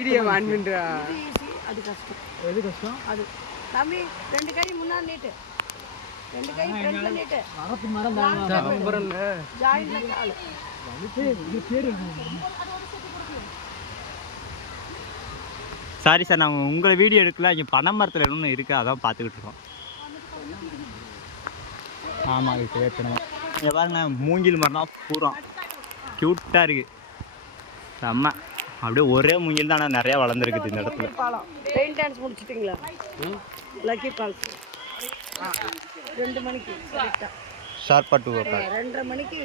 Video on பண்றா. இது easy, அது கஷ்டம். எது கஷ்டம்? அது தம்பி 2 கை முன்னாடி நீட்டு, 2 கை ஃப்ரண்ட்ல நீட்டு. மரத்து மரம் தான் அப்புறம் ஜாயின்ல கால். இது பேரு சாரி சார், நாங்கள் உங்களை வீடியோ எடுக்கல. இங்கே பனை மரத்தில் இன்னும் இருக்குது, அதான் பார்த்துக்கிட்டு இருக்கோம். ஆமாம், இது ஏற்கனவே இங்கே பாருங்க, மூங்கில் மரம் பூரா க்யூட்டாக இருக்குது. செம்ம, அப்படியே ஒரே மூங்கில் தான், ஆனால் நிறையா வளர்ந்துருக்குது இந்த இடத்துல. பாலம் ரெயின் டான்ஸ் முடிச்சிட்டிங்களா? லக்கி ஃபால்ஸ் 2 மணிக்கு கரெக்டாக ஷார்ப்பாக 2 o'clock. 2:30 மணிக்கு.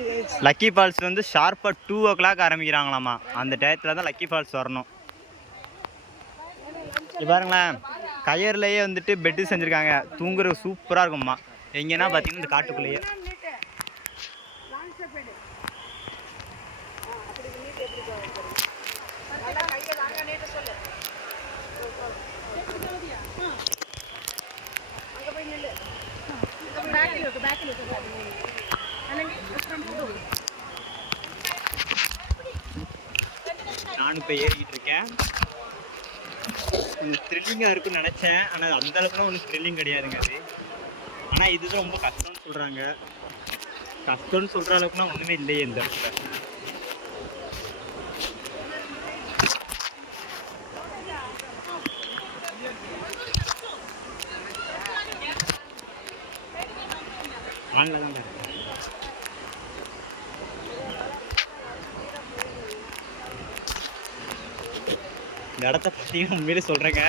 லக்கி ஃபால்ஸ் வந்து ஷார்ப்பாக 2 o'clock ஆரம்பிக்கிறாங்களாமா. அந்த டயத்தில் தான் லக்கி ஃபால்ஸ் வரணும். இது பாருங்களேன், கயர்லேயே வந்துட்டு பெட்டு செஞ்சுருக்காங்க, தூங்குறது சூப்பராக இருக்கும்மா. எங்கன்னா பார்த்தீங்கன்னா இந்த காட்டுக்குள்ளேயே. நானும் இப்போ ஏறிக்கிட்டு இருக்கேன். கொஞ்சம் த்ரில்லிங்காக இருக்குன்னு நினச்சேன், ஆனால் அந்த அளவுக்குலாம் ஒன்றும் த்ரில்லிங் கிடையாதுங்க அது. ஆனால் இதுதான் ரொம்ப கஷ்டம்னு சொல்கிறாங்க. கஷ்டம்னு சொல்கிற அளவுக்குலாம் ஒன்றுமே இல்லையே இந்த இடத்துல. ஆன்ல தான் இருக்கு. இந்த இடத்த பார்த்தீங்கன்னா உண்மையிலே சொல்கிறேங்க,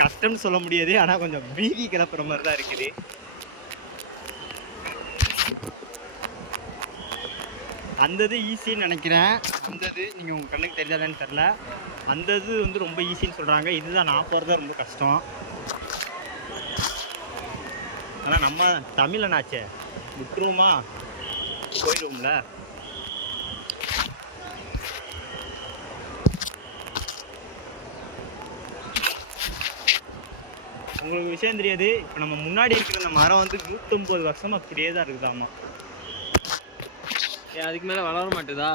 கஷ்டம்னு சொல்ல முடியாது, ஆனால் கொஞ்சம் பீதி கிளப்புற மாதிரி தான் இருக்குது. அந்தது ஈஸின்னு நினைக்கிறேன். அந்தது நீங்கள் உங்கள் கண்ணுக்கு தெரியாதான்னு தெரில. அந்தது வந்து ரொம்ப ஈஸின்னு சொல்கிறாங்க. இதுதான் நான் போகிறது ரொம்ப கஷ்டம். ஆனால் நம்ம தமிழனாச்சே, விட்டுருவோமா, போயிடுவோம்ல. உங்களுக்கு விஷயம் தெரியாது, இப்போ நம்ம முன்னாடி இருக்கிற அந்த மரம் வந்து 150 வருஷம் அப்படியே தான் இருக்குதாமா. அதுக்கு மேலே வளர மாட்டேதா?